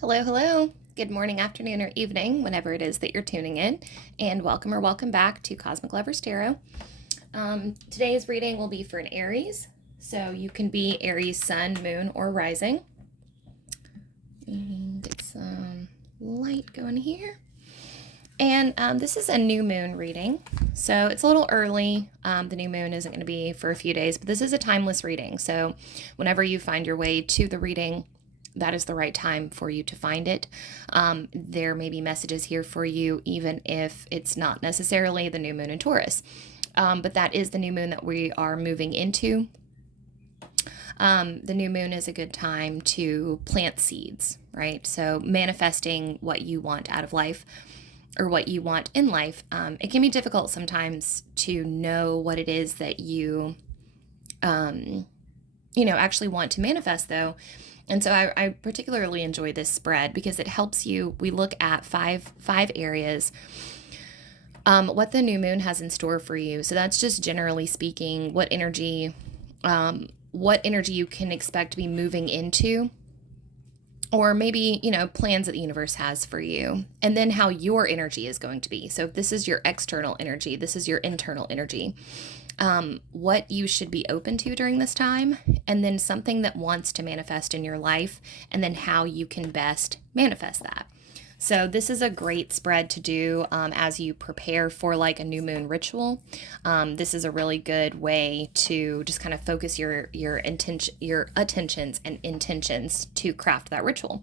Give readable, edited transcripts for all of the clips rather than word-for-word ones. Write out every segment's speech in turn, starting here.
Hello, hello. Good morning, afternoon, or evening, whenever it is that you're tuning in, and welcome or welcome back to Cosmic Lovers Tarot. Today's reading will be for an Aries, so you can be Aries sun, moon, or rising. And get some light going here. And this is a new moon reading, so it's a little early. The new moon isn't going to be for a few days, but this is a timeless reading. So whenever you find your way to the reading, that is the right time for you to find it. There may be messages here for you, even if it's not necessarily the new moon in Taurus. But that is the new moon that we are moving into. The new moon is a good time to plant seeds, right? So manifesting what you want out of life or what you want in life. It can be difficult sometimes to know what it is that you actually want to manifest, though. And so I particularly enjoy this spread because it helps you. We look at five areas, what the new moon has in store for you. So that's just generally speaking what energy you can expect to be moving into, or maybe, plans that the universe has for you, and then how your energy is going to be. So if this is your external energy, this is your internal energy. What you should be open to during this time, and then something that wants to manifest in your life, and then how you can best manifest that. So this is a great spread to do as you prepare for like a new moon ritual. This is a really good way to just kind of focus your attentions and intentions to craft that ritual.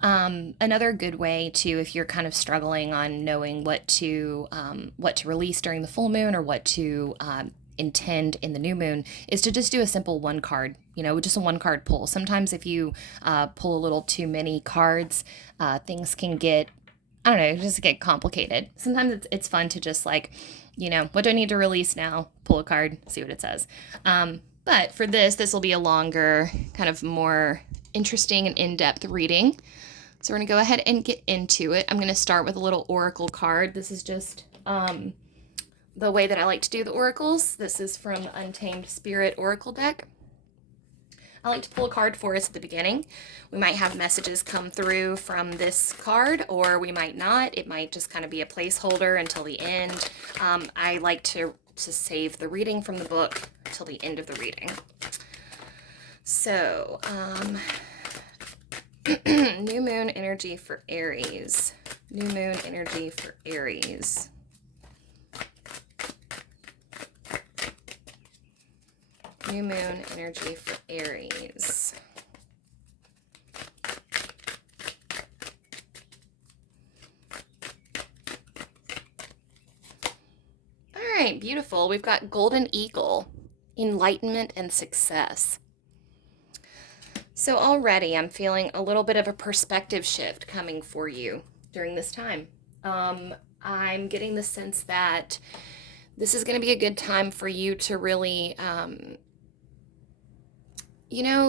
Another good way to, if you're kind of struggling on knowing what to release during the full moon or what to intend in the new moon, is to just do a simple one card, just a one card pull. Sometimes if you pull a little too many cards, things can get, just get complicated. Sometimes it's fun to just what do I need to release now? Pull a card, see what it says. But for this will be a longer, kind of more interesting and in-depth reading. So we're going to go ahead and get into it. I'm going to start with a little oracle card. This is just the way that I like to do the oracles. This is from the Untamed Spirit Oracle deck. I like to pull a card for us at the beginning. We might have messages come through from this card, or we might not. It might just kind of be a placeholder until the end. I like to save the reading from the book till the end of the reading. So, new moon energy for Aries. New moon energy for Aries. New moon energy for Aries. All right, beautiful. We've got Golden Eagle, enlightenment and success. So already I'm feeling a little bit of a perspective shift coming for you during this time. I'm getting the sense that this is going to be a good time for you to really,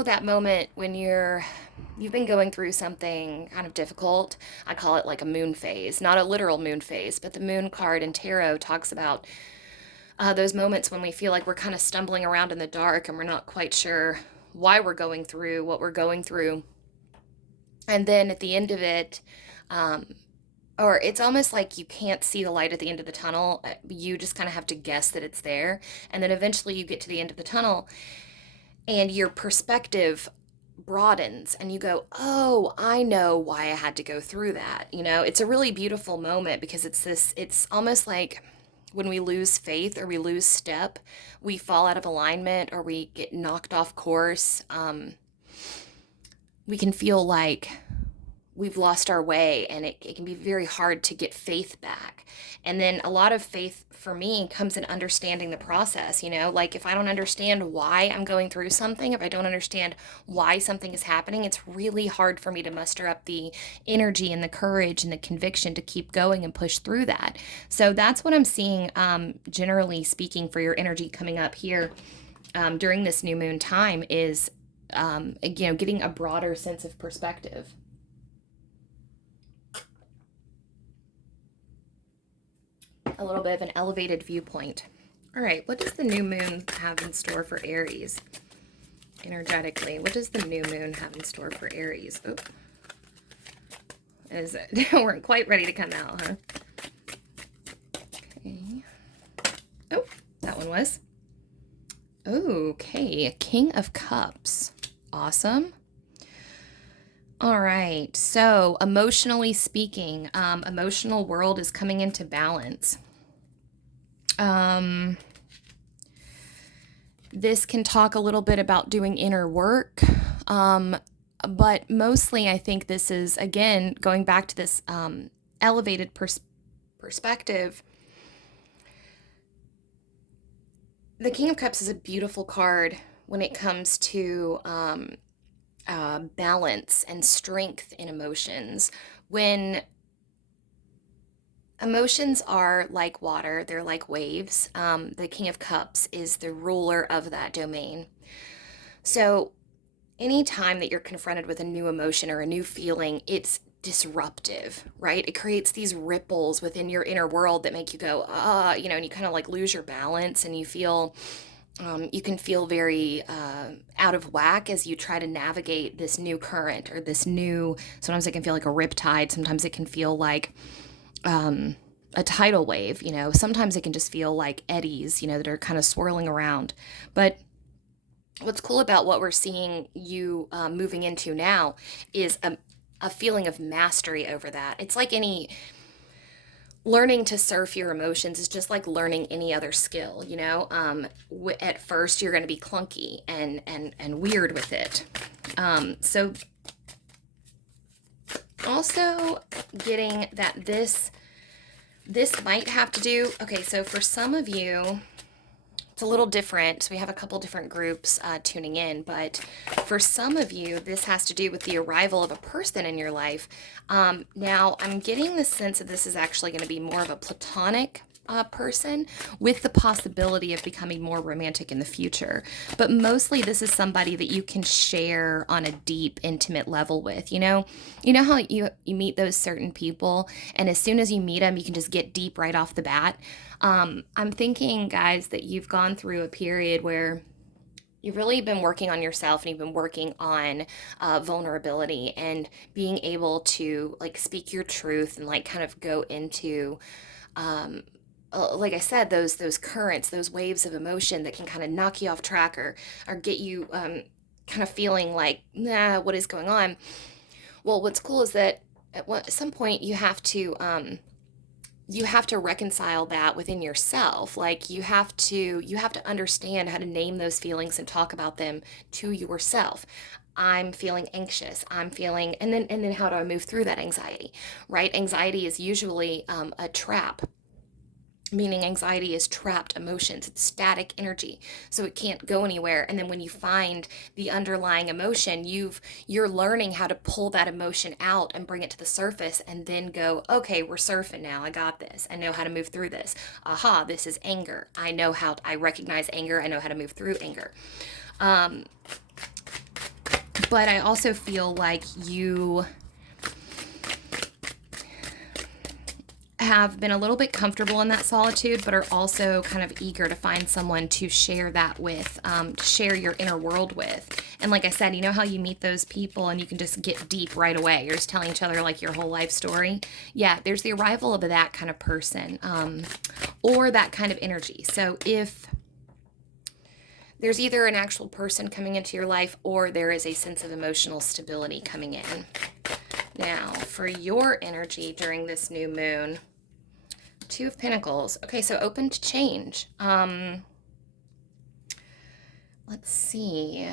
that moment when you've been going through something kind of difficult. I call it like a moon phase, not a literal moon phase, but the moon card in tarot talks about those moments when we feel like we're kind of stumbling around in the dark and we're not quite sure why we're going through what we're going through. And then at the end of it, or it's almost like you can't see the light at the end of the tunnel. You just kind of have to guess that it's there. And then eventually you get to the end of the tunnel and your perspective broadens and you go, oh, I know why I had to go through that. It's a really beautiful moment because it's almost like when we lose faith or we lose step, we fall out of alignment or we get knocked off course. We can feel like we've lost our way, and it can be very hard to get faith back. And then a lot of faith for me comes in understanding the process, like if I don't understand why I'm going through something, if I don't understand why something is happening, it's really hard for me to muster up the energy and the courage and the conviction to keep going and push through that. So that's what I'm seeing, generally speaking, for your energy coming up here during this new moon time is, getting a broader sense of perspective. A little bit of an elevated viewpoint. All right, what does the new moon have in store for Aries? Energetically, what does the new moon have in store for Aries? Oop. Is weren't quite ready to come out, huh? Okay. Oh, that one was. Okay, King of Cups. Awesome. All right, so emotionally speaking, emotional world is coming into balance. Um, this can talk a little bit about doing inner work, but mostly I think this is, again, going back to this elevated perspective. The King of Cups is a beautiful card when it comes to balance and strength in emotions. When emotions are like water, they're like waves. The King of Cups is the ruler of that domain. So, anytime that you're confronted with a new emotion or a new feeling, it's disruptive, right? It creates these ripples within your inner world that make you go, and you kind of like lose your balance and you can feel very out of whack as you try to navigate this new current or this new. Sometimes it can feel like a riptide. Sometimes it can feel like a tidal wave. Sometimes it can just feel like eddies, that are kind of swirling around. But what's cool about what we're seeing you moving into now is a feeling of mastery over that. It's like any learning to surf your emotions is just like learning any other skill. At first you're going to be clunky and weird with it. So also getting that this might have to do. Okay, so for some of you it's a little different. So we have a couple different groups tuning in, but for some of you, this has to do with the arrival of a person in your life. Now, I'm getting the sense that this is actually going to be more of a platonic person with the possibility of becoming more romantic in the future. But mostly this is somebody that you can share on a deep, intimate level with. You know how you meet those certain people, and as soon as you meet them, you can just get deep right off the bat. I'm thinking, guys, that you've gone through a period where you've really been working on yourself and you've been working on vulnerability and being able to like speak your truth and like kind of go into like I said, those currents, those waves of emotion that can kind of knock you off track or get you kind of feeling like, nah, what is going on? Well, what's cool is that at some point you have to reconcile that within yourself. Like you have to understand how to name those feelings and talk about them to yourself. I'm feeling anxious. I'm feeling, and then how do I move through that anxiety? Right? Anxiety is usually a trap, meaning anxiety is trapped emotions. It's static energy, so it can't go anywhere. And then when you find the underlying emotion, you're learning how to pull that emotion out and bring it to the surface, and then go, okay, we're surfing now. I got this. I know how to move through this. Aha, this is anger. I recognize anger. I know how to move through anger. But I also feel like you have been a little bit comfortable in that solitude, but are also kind of eager to find someone to share that with, to share your inner world with. And like I said, you know how you meet those people and you can just get deep right away. You're just telling each other like your whole life story. Yeah, there's the arrival of that kind of person, or that kind of energy. So if there's either an actual person coming into your life or there is a sense of emotional stability coming in. Now, for your energy during this new moon, Two of Pentacles. Okay, so open to change. Let's see.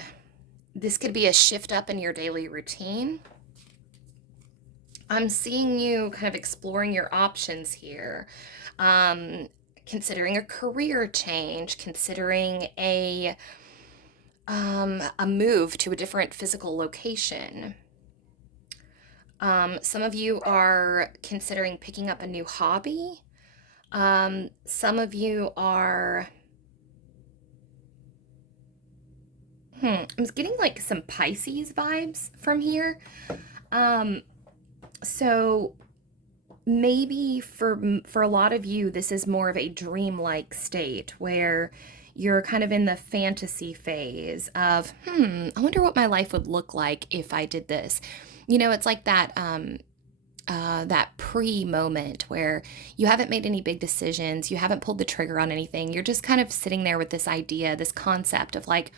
This could be a shift up in your daily routine. I'm seeing you kind of exploring your options here. Considering a career change, considering a move to a different physical location. Some of you are considering picking up a new hobby. Some of you are, I'm getting like some Pisces vibes from here. So maybe for a lot of you, this is more of a dreamlike state where you're kind of in the fantasy phase of, I wonder what my life would look like if I did this. It's like that that pre-moment where you haven't made any big decisions, you haven't pulled the trigger on anything. You're just kind of sitting there with this idea, this concept of like,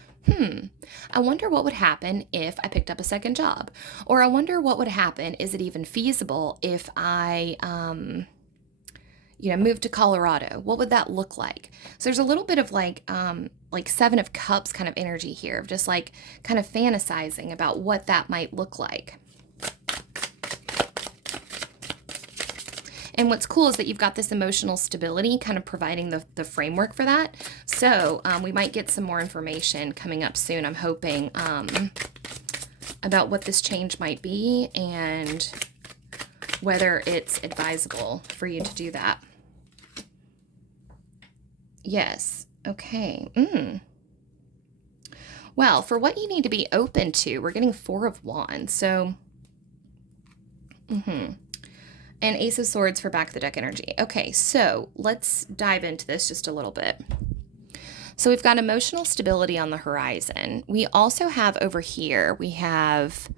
I wonder what would happen if I picked up a second job, or I wonder what would happen. Is it even feasible if I, moved to Colorado? What would that look like? So there's a little bit of like Seven of Cups kind of energy here, of just like kind of fantasizing about what that might look like. And what's cool is that you've got this emotional stability kind of providing the framework for that. So we might get some more information coming up soon, I'm hoping, about what this change might be and whether it's advisable for you to do that. Yes. Okay. Well, for what you need to be open to, we're getting Four of Wands. So, and Ace of Swords for back of the deck energy. Okay, so let's dive into this just a little bit. So we've got emotional stability on the horizon. We also have over here, we have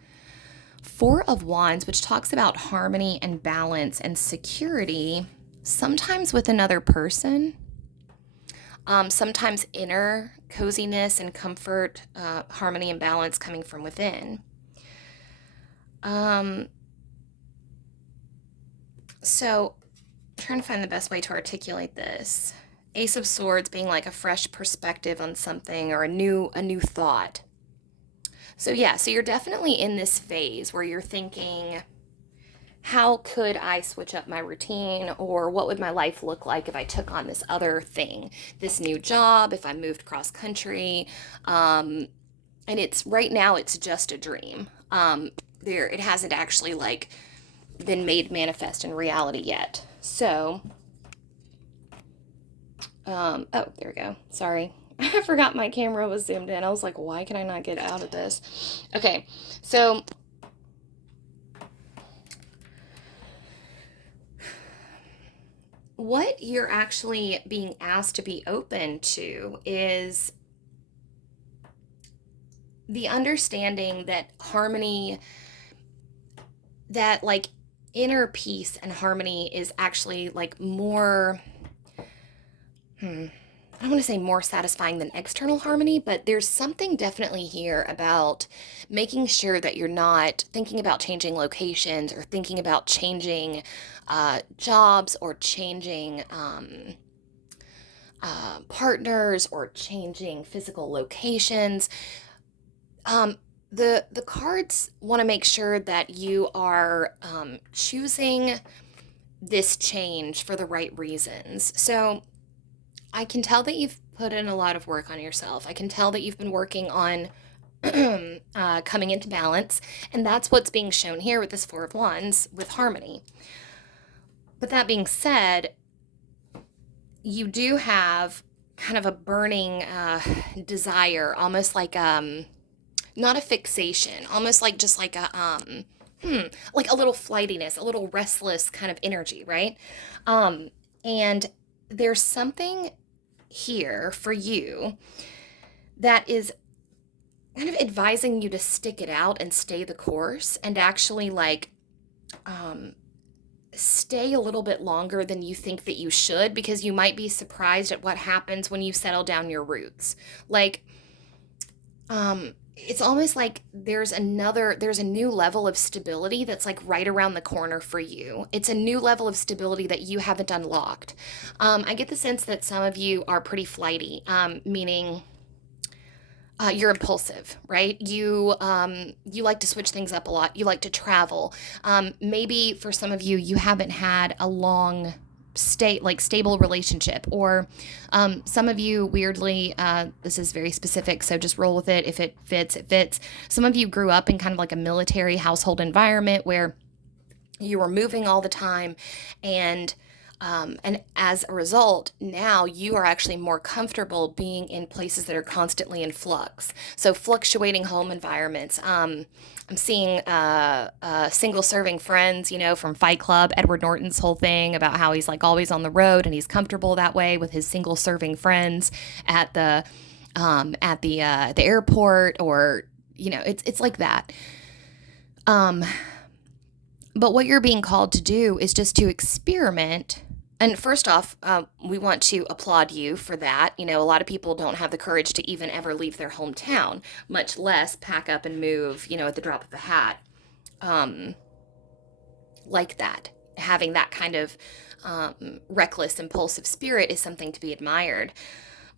Four of Wands, which talks about harmony and balance and security, sometimes with another person, sometimes inner coziness and comfort, harmony and balance coming from within. So I'm trying to find the best way to articulate this. Ace of Swords being like a fresh perspective on something or a new thought. So yeah, so you're definitely in this phase where you're thinking, how could I switch up my routine, or what would my life look like if I took on this other thing, this new job, if I moved cross country. And it's right now it's just a dream. It hasn't actually like been made manifest in reality yet. So, oh, there we go. Sorry. I forgot my camera was zoomed in. I was like, why can I not get out of this? Okay, so what you're actually being asked to be open to is the understanding that harmony, that like inner peace and harmony is actually like more, I don't want to say more satisfying than external harmony, but there's something definitely here about making sure that you're not thinking about changing locations or thinking about changing jobs or changing partners or changing physical locations. The cards want to make sure that you are choosing this change for the right reasons. So I can tell that you've put in a lot of work on yourself. I can tell that you've been working on coming into balance, and that's what's being shown here with this Four of Wands with harmony. But that being said, you do have kind of a burning desire, almost like not a fixation, almost like just like a like a little flightiness, a little restless kind of energy, right? And there's something here for you that is kind of advising you to stick it out and stay the course and actually like stay a little bit longer than you think that you should, because you might be surprised at what happens when you settle down your roots. Like, it's almost like there's a new level of stability that's like right around the corner for you. It's a new level of stability that you haven't unlocked. I get the sense that some of you are pretty flighty, meaning you're impulsive, right? You like to switch things up a lot. You like to travel. Maybe for some of you, you haven't had a long stable relationship, or some of you weirdly, this is very specific, so just roll with it. If it fits, it fits. Some of you grew up in kind of like a military household environment where you were moving all the time, and as a result, now you are actually more comfortable being in places that are constantly in flux. So fluctuating home environments. I'm seeing single serving friends, from Fight Club, Edward Norton's whole thing about how he's like always on the road and he's comfortable that way with his single serving friends at the airport, or it's like that. But what you're being called to do is just to experiment. And first off, we want to applaud you for that. You know, a lot of people don't have the courage to even ever leave their hometown, much less pack up and move, you know, at the drop of a hat. Um, like that. Having that kind of reckless, impulsive spirit is something to be admired.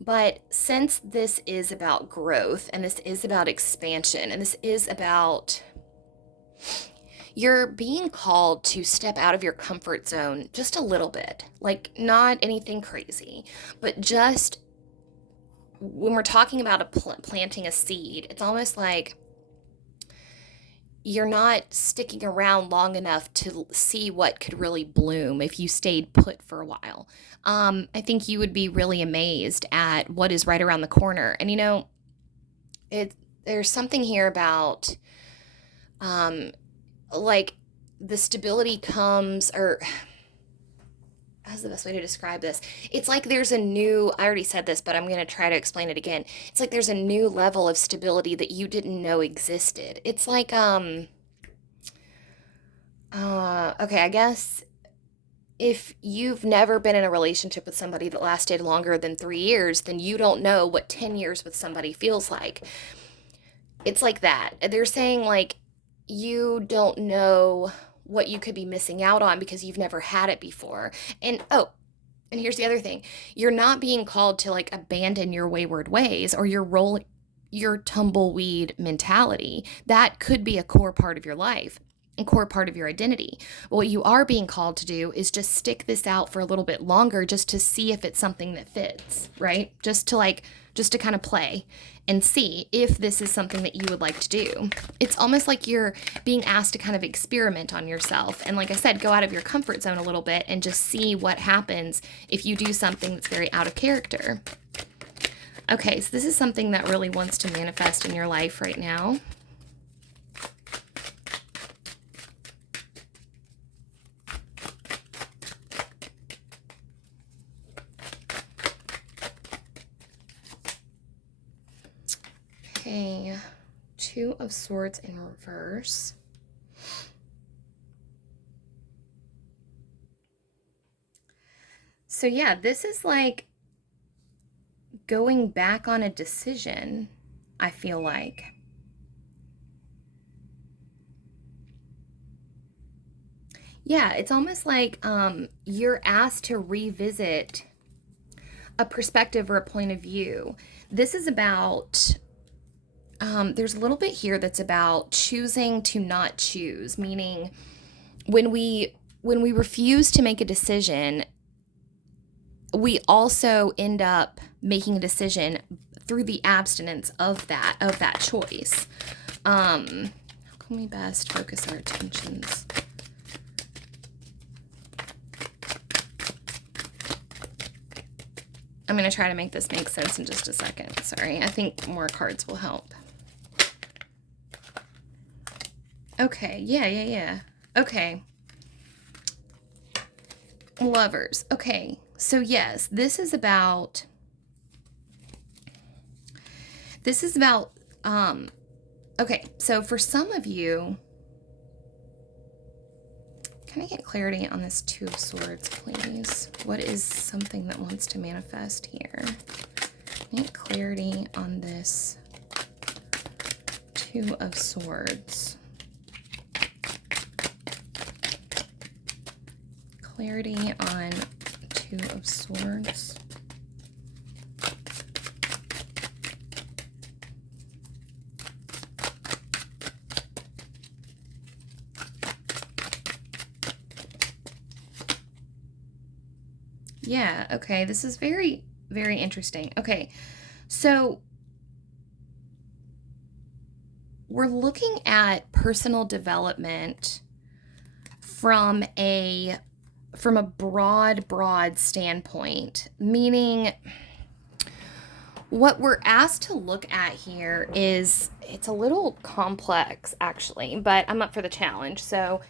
But since this is about growth and this is about expansion and this is about, you're being called to step out of your comfort zone just a little bit, like not anything crazy, but just when we're talking about planting a seed, it's almost like you're not sticking around long enough to see what could really bloom if you stayed put for a while. I think you would be really amazed at what is right around the corner. And you know, there's something here about um, like the stability comes, or how's the best way to describe this? It's like there's a new, I already said this, but I'm going to try to explain it again. It's like there's a new level of stability that you didn't know existed. It's like, okay, I guess if you've never been in a relationship with somebody that lasted longer than 3 years, then you don't know what 10 years with somebody feels like. It's like that. They're saying, like, you don't know what you could be missing out on because you've never had it before. And oh, and here's the other thing. You're not being called to like abandon your wayward ways or your tumbleweed mentality. That could be a core part of your life, a core part of your identity. But what you are being called to do is just stick this out for a little bit longer just to see if it's something that fits, right? Just to kind of play and see if this is something that you would like to do. It's almost like you're being asked to kind of experiment on yourself. And like I said, go out of your comfort zone a little bit and just see what happens if you do something that's very out of character. Okay, so this is something that really wants to manifest in your life right now. Okay, Two of Swords in reverse. So yeah, this is like going back on a decision, I feel like. Yeah, it's almost like you're asked to revisit a perspective or a point of view. This is about, there's a little bit here that's about choosing to not choose, meaning when we refuse to make a decision, we also end up making a decision through the abstinence of that choice. How can we best focus our attentions? I'm going to try to make this make sense in just a second. Sorry, I think more cards will help. Okay, yeah. Okay. Lovers. Okay, so yes, this is about, okay, so for some of you, can I get clarity on this Two of Swords, please? What is something that wants to manifest here? I need clarity on this Two of Swords. Clarity on Two of Swords. Yeah, okay, this is very, very interesting. Okay, so we're looking at personal development from a broad standpoint, meaning what we're asked to look at here is, it's a little complex actually, but I'm up for the challenge. So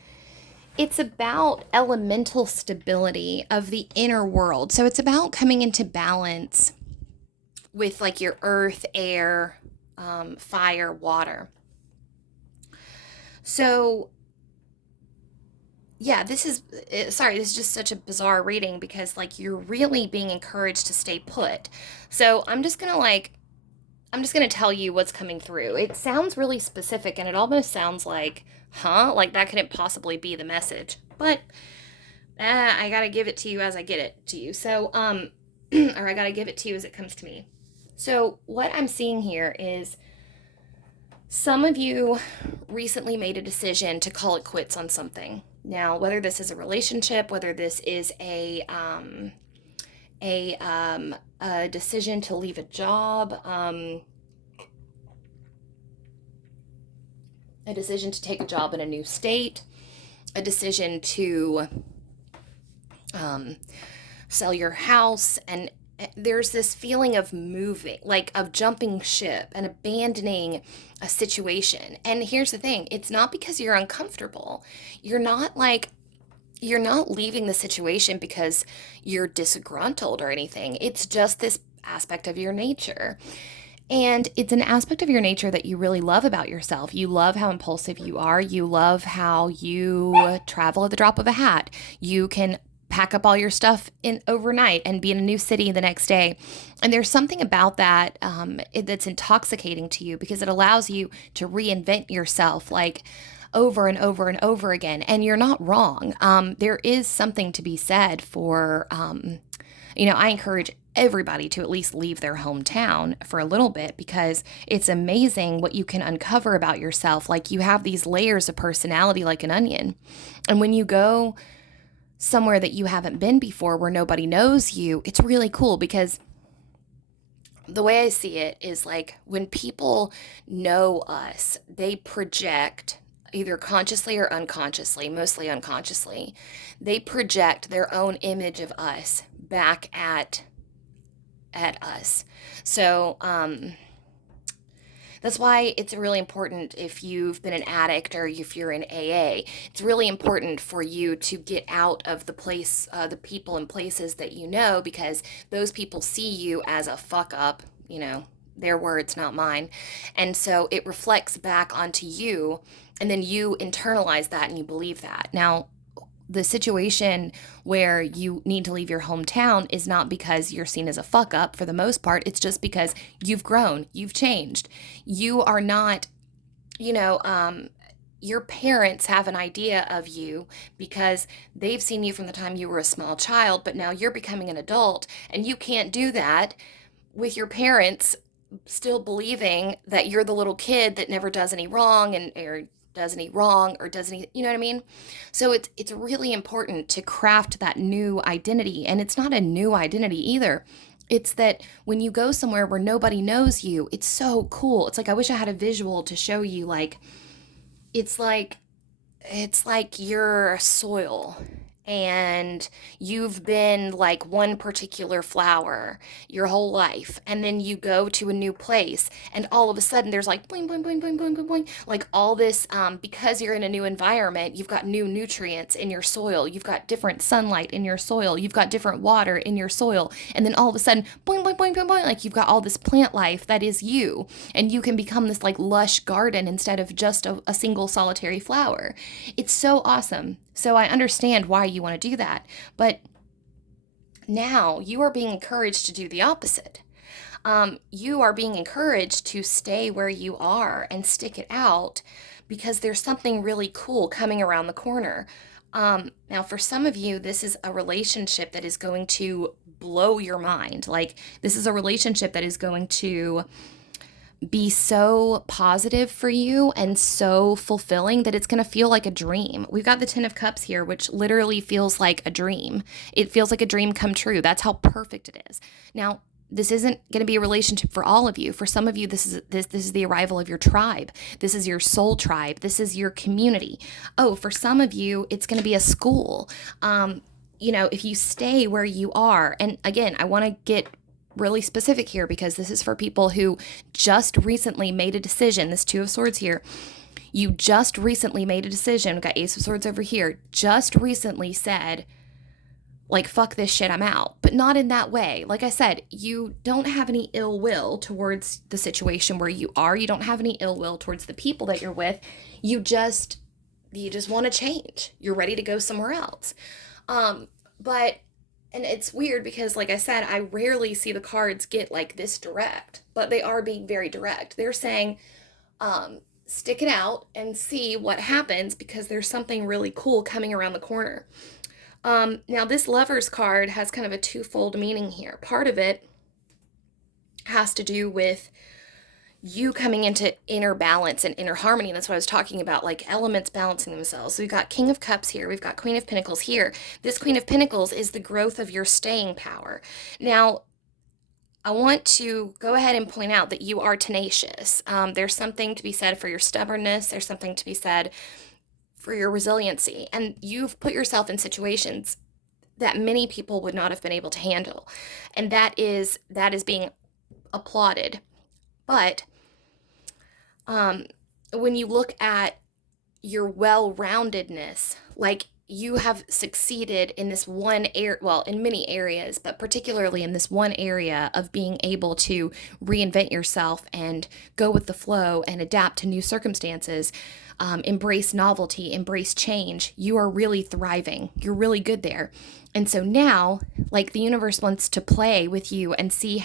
it's about elemental stability of the inner world. So it's about coming into balance with like your earth, air, fire, water. So yeah, this is just such a bizarre reading because like you're really being encouraged to stay put. So I'm just gonna tell you what's coming through. It sounds really specific and it almost sounds like, huh? Like that couldn't possibly be the message. But I gotta give it to you as I get it to you. So, or I gotta give it to you as it comes to me. So, what I'm seeing here is some of you recently made a decision to call it quits on something. Now, whether this is a relationship, whether this is a decision to leave a job, a decision to take a job in a new state, a decision to um, sell your house, and there's this feeling of moving, like of jumping ship and abandoning a situation. And here's the thing, it's not because you're uncomfortable. You're not like, you're not leaving the situation because you're disgruntled or anything. It's just this aspect of your nature. And it's an aspect of your nature that you really love about yourself. You love how impulsive you are. You love how you travel at the drop of a hat. You can pack up all your stuff in overnight and be in a new city the next day. And there's something about that that's intoxicating to you because it allows you to reinvent yourself like over and over and over again. And you're not wrong. There is something to be said for, I encourage everybody to at least leave their hometown for a little bit because it's amazing what you can uncover about yourself. Like you have these layers of personality like an onion. And when you go somewhere that you haven't been before where nobody knows you, it's really cool because the way I see it is like when people know us, they project either consciously or unconsciously, mostly unconsciously, they project their own image of us back at us. So that's why it's really important if you've been an addict or if you're in AA, it's really important for you to get out of the people and places that you know, because those people see you as a fuck up, their words, not mine. And so it reflects back onto you, and then you internalize that and you believe that. Now, the situation where you need to leave your hometown is not because you're seen as a fuck up for the most part. It's just because you've grown, you've changed. You are not, your parents have an idea of you because they've seen you from the time you were a small child, but now you're becoming an adult and you can't do that with your parents still believing that you're the little kid that never does any wrong or does any wrong or does any, you know what I mean? So it's really important to craft that new identity. And it's not a new identity either. It's that when you go somewhere where nobody knows you, it's so cool. It's like I wish I had a visual to show you it's like it's like your soil and you've been like one particular flower your whole life, and then you go to a new place and all of a sudden there's like boing boing boing boing boing boing boing, like all this because you're in a new environment, you've got new nutrients in your soil, you've got different sunlight in your soil, you've got different water in your soil, and then all of a sudden boing boing boing boing boing, like you've got all this plant life that is you, and you can become this like lush garden instead of just a single solitary flower. It's so awesome. So I understand why you want to do that. But now you are being encouraged to do the opposite. You are being encouraged to stay where you are and stick it out because there's something really cool coming around the corner. Now, for some of you, this is a relationship that is going to blow your mind. Like, this is a relationship that is going to be so positive for you and so fulfilling that it's going to feel like a dream. We've got the 10 of Cups here, which literally feels like a dream. It feels like a dream come true. That's how perfect it is. Now, this isn't going to be a relationship for all of you. For some of you, this is the arrival of your tribe. This is your soul tribe. This is your community. Oh, for some of you, it's going to be a school. If you stay where you are, and again, I want to get really specific here because this is for people who just recently made a decision. This Two of Swords here. You just recently made a decision. We've got Ace of Swords over here. Just recently said, like, fuck this shit, I'm out. But not in that way. Like I said, you don't have any ill will towards the situation where you are. You don't have any ill will towards the people that you're with. You just you just want to change. You're ready to go somewhere else. But and it's weird because, like I said, I rarely see the cards get like this direct, but they are being very direct. They're saying, stick it out and see what happens because there's something really cool coming around the corner. Now, this Lovers card has kind of a twofold meaning here. Part of it has to do with you coming into inner balance and inner harmony. That's what I was talking about, like elements balancing themselves. So we've got King of Cups here. We've got Queen of Pentacles here. This Queen of Pentacles is the growth of your staying power. Now, I want to go ahead and point out that you are tenacious. There's something to be said for your stubbornness. There's something to be said for your resiliency. And you've put yourself in situations that many people would not have been able to handle. And that is being applauded. But when you look at your well-roundedness, like you have succeeded in this one area, well, in many areas, but particularly in this one area of being able to reinvent yourself and go with the flow and adapt to new circumstances, embrace novelty, embrace change. You are really thriving. You're really good there. And so now, like the universe wants to play with you and see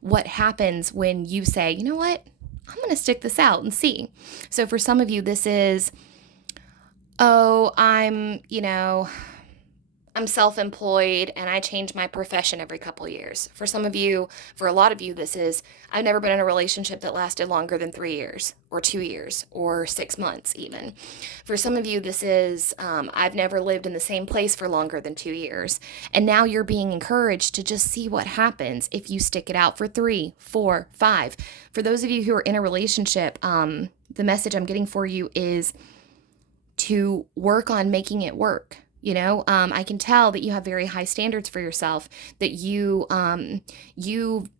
what happens when you say, you know what? I'm going to stick this out and see. So for some of you, this is, oh, I'm self-employed and I change my profession every couple of years. For some of you, for a lot of you, this is, I've never been in a relationship that lasted longer than 3 years or 2 years or 6 months even. For some of you, this is, I've never lived in the same place for longer than 2 years. And now you're being encouraged to just see what happens if you stick it out for 3, 4, 5. For those of you who are in a relationship, the message I'm getting for you is to work on making it work. I can tell that you have very high standards for yourself, that you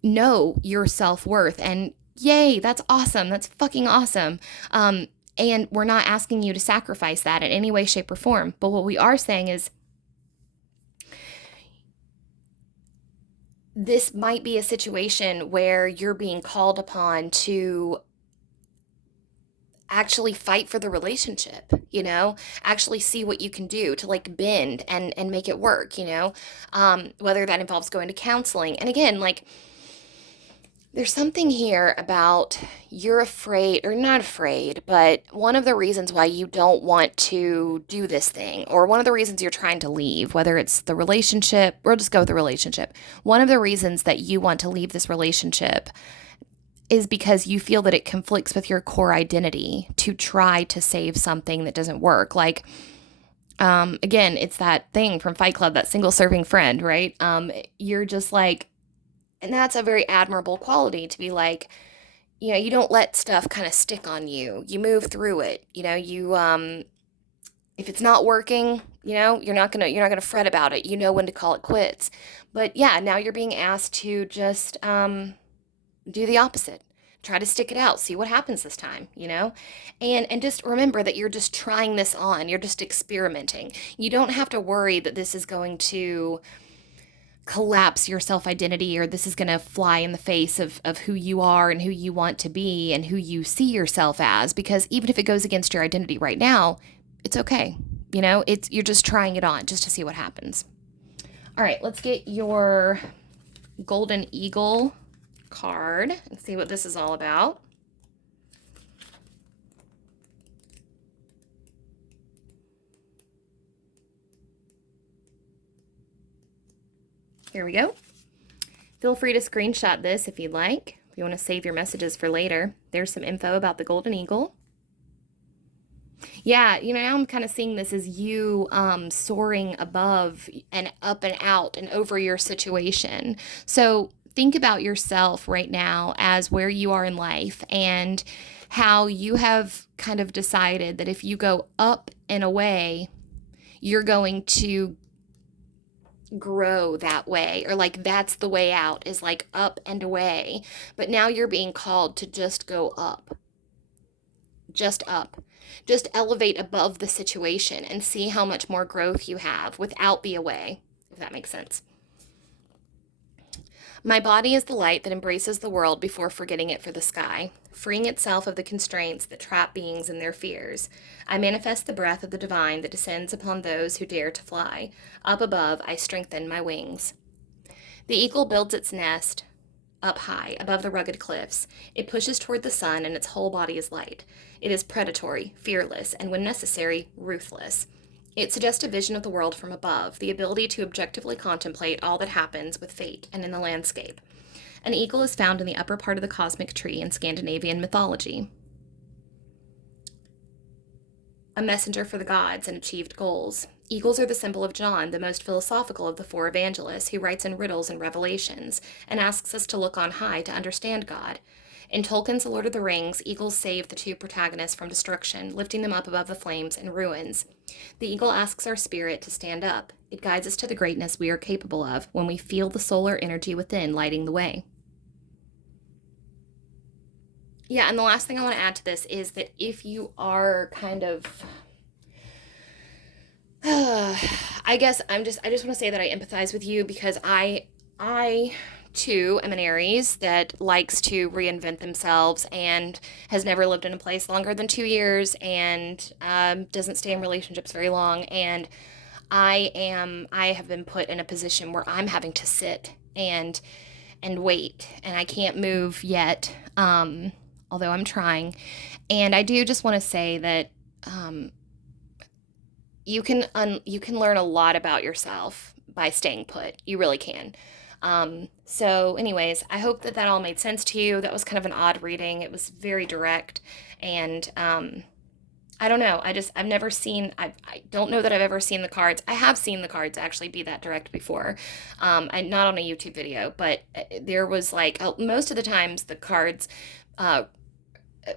know your self-worth, and yay, that's awesome. That's fucking awesome. And we're not asking you to sacrifice that in any way, shape, or form. But what we are saying is this might be a situation where you're being called upon to actually fight for the relationship, actually see what you can do to like bend and make it work, whether that involves going to counseling. And again, like there's something here about you're afraid or not afraid, but one of the reasons why you don't want to do this thing, or one of the reasons you're trying to leave, whether it's the relationship, we'll just go with the relationship. One of the reasons that you want to leave this relationship is because you feel that it conflicts with your core identity to try to save something that doesn't work. Like, again, it's that thing from Fight Club, that single serving friend, right? You're just like, and that's a very admirable quality to be like, you don't let stuff kind of stick on you. You move through it. If it's not working, you're not gonna fret about it. You know when to call it quits. But yeah, now you're being asked to just, do the opposite. Try to stick it out. See what happens this time, And just remember that you're just trying this on. You're just experimenting. You don't have to worry that this is going to collapse your self-identity or this is going to fly in the face of who you are and who you want to be and who you see yourself as, because even if it goes against your identity right now, it's okay. You're just trying it on just to see what happens. All right, let's get your Golden Eagle card and see what this is all about. Here we go. Feel free to screenshot this if you'd like, if you want to save your messages for later. There's some info about the Golden Eagle. Yeah, now I'm kind of seeing this as you soaring above and up and out and over your situation. So think about yourself right now as where you are in life and how you have kind of decided that if you go up and away, you're going to grow that way, or like that's the way out, is like up and away. But now you're being called to just go up. Just up. Just elevate above the situation and see how much more growth you have without the away, if that makes sense. My body is the light that embraces the world before forgetting it for the sky, freeing itself of the constraints that trap beings in their fears. I manifest the breath of the divine that descends upon those who dare to fly. Up above, I strengthen my wings. The eagle builds its nest up high, above the rugged cliffs. It pushes toward the sun, and its whole body is light. It is predatory, fearless, and when necessary, ruthless. It suggests a vision of the world from above, the ability to objectively contemplate all that happens with fate and in the landscape. An eagle is found in the upper part of the cosmic tree in Scandinavian mythology. A messenger for the gods and achieved goals. Eagles are the symbol of John, the most philosophical of the four evangelists, who writes in riddles and revelations and asks us to look on high to understand God. In Tolkien's The Lord of the Rings, eagles save the two protagonists from destruction, lifting them up above the flames and ruins. The eagle asks our spirit to stand up. It guides us to the greatness we are capable of when we feel the solar energy within lighting the way. Yeah, and the last thing I want to add to this is that if you are kind of I guess I just want to say that I empathize with you because I too am an Aries that likes to reinvent themselves and has never lived in a place longer than 2 years and doesn't stay in relationships very long. And I have been put in a position where I'm having to sit and wait, and I can't move yet, although I'm trying. And I do just want to say that you can learn a lot about yourself by staying put. You really can. So anyways, I hope that that all made sense to you. That was kind of an odd reading. It was very direct, and I don't know. I've never seen, I don't know that I've ever seen the cards. I have seen the cards actually be that direct before. Not on a YouTube video, but there was like, most of the times the cards,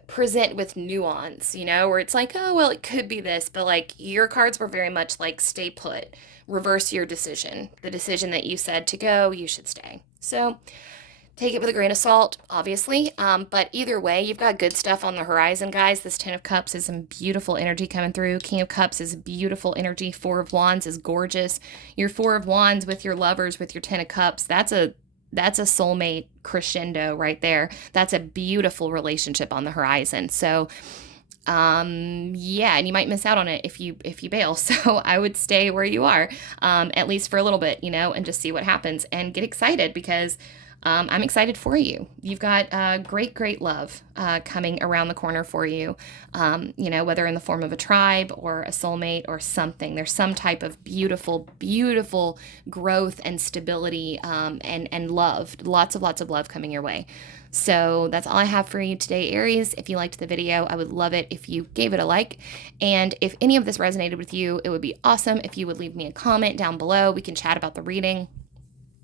present with nuance, where it's like, oh, well, it could be this, but like your cards were very much like stay put, reverse your decision. The decision that you said to go, you should stay. So take it with a grain of salt, obviously. But either way, you've got good stuff on the horizon, guys. This Ten of Cups is some beautiful energy coming through. King of Cups is beautiful energy. Four of Wands is gorgeous. Your Four of Wands with your lovers, with your Ten of Cups, that's a soulmate crescendo right there. That's a beautiful relationship on the horizon. So yeah, and you might miss out on it if you bail. So I would stay where you are, at least for a little bit, and just see what happens and get excited because I'm excited for you. You've got great love coming around the corner for you, whether in the form of a tribe or a soulmate or something. There's some type of beautiful growth and stability and love. Lots of love coming your way. So that's all I have for you today, Aries. If you liked the video, I would love it if you gave it a like. And if any of this resonated with you, it would be awesome if you would leave me a comment down below. We can chat about the reading.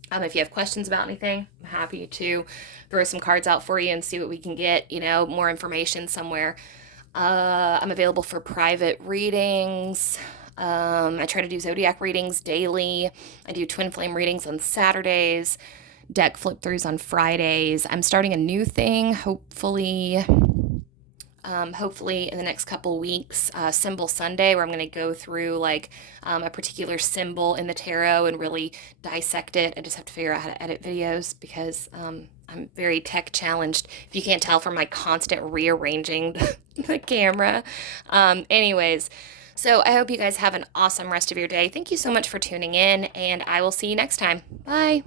If you have questions about anything, I'm happy to throw some cards out for you and see what we can get, more information somewhere. I'm available for private readings. I try to do zodiac readings daily. I do twin flame readings on Saturdays, deck flip throughs on Fridays. I'm starting a new thing, hopefully in the next couple weeks, Symbol Sunday, where I'm going to go through like a particular symbol in the tarot and really dissect it. I just have to figure out how to edit videos because I'm very tech challenged, if you can't tell from my constant rearranging the camera. Anyways, so I hope you guys have an awesome rest of your day. Thank you so much for tuning in, and I will see you next time. Bye.